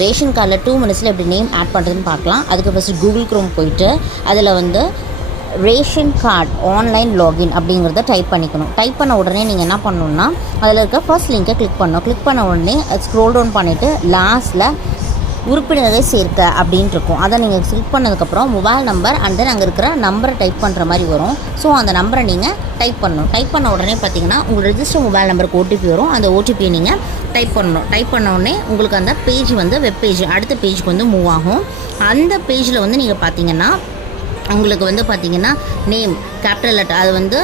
Ration கார்டில் 2 மினிட்ஸில் எப்படி நேம் ஆட் பண்ணுறதுன்னு பார்க்கலாம். அதுக்கு ஃபஸ்ட்டு கூகுள் க்ரோம் போயிட்டு அதில் வந்து ரேஷன் கார்டு ஆன்லைன் லாகின் அப்படிங்கிறத டைப் பண்ணிக்கணும். டைப் பண்ண உடனே நீங்கள் என்ன பண்ணணுன்னா அதில் இருக்க ஃபர்ஸ்ட் லிங்கை கிளிக் பண்ணணும். கிளிக் பண்ண உடனே ஸ்க்ரோல் டவுன் பண்ணிவிட்டு லாஸ்ட்டில் உறுப்பினரை சேர்க்க அப்படின்ட்டு இருக்கும். அதை நீங்கள் கிளிக் பண்ணதுக்கப்புறம் மொபைல் நம்பர் அண்ட் தென் அங்கே இருக்கிற நம்பரை டைப் பண்ணுற மாதிரி வரும். ஸோ அந்த நம்பரை நீங்கள் டைப் பண்ணணும். டைப் பண்ண உடனே பார்த்தீங்கன்னா உங்கள் ரெஜிஸ்டர் மொபைல் நம்பருக்கு ஓடிபி வரும். அந்த ஓடிபியை நீங்கள் டைப் பண்ணணும். டைப் பண்ண உடனே உங்களுக்கு அந்த பேஜ் வந்து வெப் பேஜ் அடுத்த பேஜுக்கு வந்து மூவ் ஆகும். அந்த பேஜில் வந்து நீங்கள் பார்த்தீங்கன்னா உங்களுக்கு வந்து பார்த்திங்கன்னா நேம் கேபிட்டல் லெட்டர் அது வந்து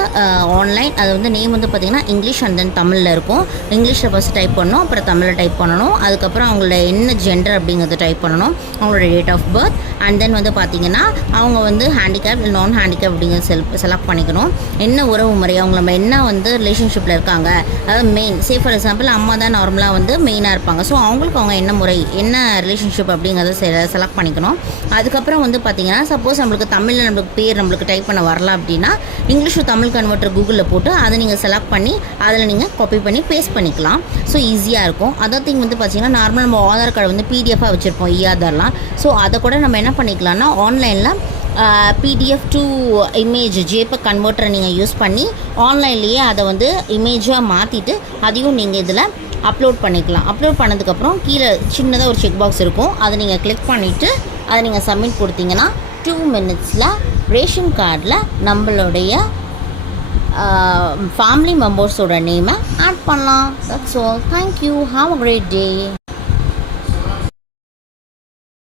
ஆன்லைன் அது வந்து நேம் வந்து பார்த்திங்கன்னா இங்கிலீஷ் அண்ட் தென் தமிழில் இருக்கும். இங்கிலீஷில் ஃபஸ்ட் டைப் பண்ணணும், அப்புறம் தமிழில் டைப் பண்ணணும். அதுக்கப்புறம் அவங்களோட என்ன ஜெண்டர் அப்படிங்கிறத டைப் பண்ணணும், அவங்களோட date of birth and then வந்து பார்த்திங்கன்னா அவங்க வந்து ஹேண்டிகேப் நான் ஹேண்டிகேப் அப்படிங்கிறத செலக்ட் பண்ணிக்கணும். என்ன உறவு முறை அவங்கள நம்ம என்ன வந்து ரிலேஷன்ஷிப்பில் இருக்காங்க, அதாவது மெயின் ஃபார் எக்ஸாம்பிள் அம்மா தான் நார்மலாக வந்து மெயினாக இருப்பாங்க. ஸோ அவங்களுக்கு அவங்க என்ன முறை என்ன ரிலேஷன்ஷிப் அப்படிங்கிறத செலக்ட் பண்ணிக்கணும். அதுக்கப்புறம் வந்து பார்த்திங்கன்னா சப்போஸ் நம்மளுக்கு தமிழில் நம்மளுக்கு பேர் நம்மளுக்கு டைப் பண்ண வரல அப்படின்னா இங்கிலீஷ் டு தமிழ் கன்வெர்ட்டர் கூகுளில் போட்டு அதை நீங்கள் செலக்ட் பண்ணி அதில் நீங்கள் காப்பி பண்ணி பேஸ்ட் பண்ணிக்கலாம். ஸோ ஈஸியாக இருக்கும். அதர் திங் வந்து பார்த்திங்கன்னா நார்மலாக நம்ம ஆதார் கார்டு வந்து பிடிஎஃபாக வச்சுருப்போம் ஆதார்லாம். ஸோ அதை கூட நம்ம என்ன பண்ணிக்கலாம்னா ஆன்லைனில் PDF டு இமேஜ் ஜேபக் கன்வெர்ட்டரை நீங்கள் யூஸ் பண்ணி ஆன்லைன்லேயே அதை வந்து இமேஜாக மாற்றிட்டு அதையும் நீங்கள் இதில் அப்லோட் பண்ணிக்கலாம். அப்லோட் பண்ணதுக்கப்புறம் கீழே சின்னதாக ஒரு செக் பாக்ஸ் இருக்கும். அதை நீங்கள் கிளிக் பண்ணிவிட்டு அதை நீங்கள் சப்மிட் கொடுத்தீங்கன்னா 2 மினிட்ஸில் ரேஷன் கார்டில் நம்மளுடைய ஃபேமிலி மெம்பர்ஸோட நேமை ஆட் பண்ணலாம். That's all. Thank you. Have a great day.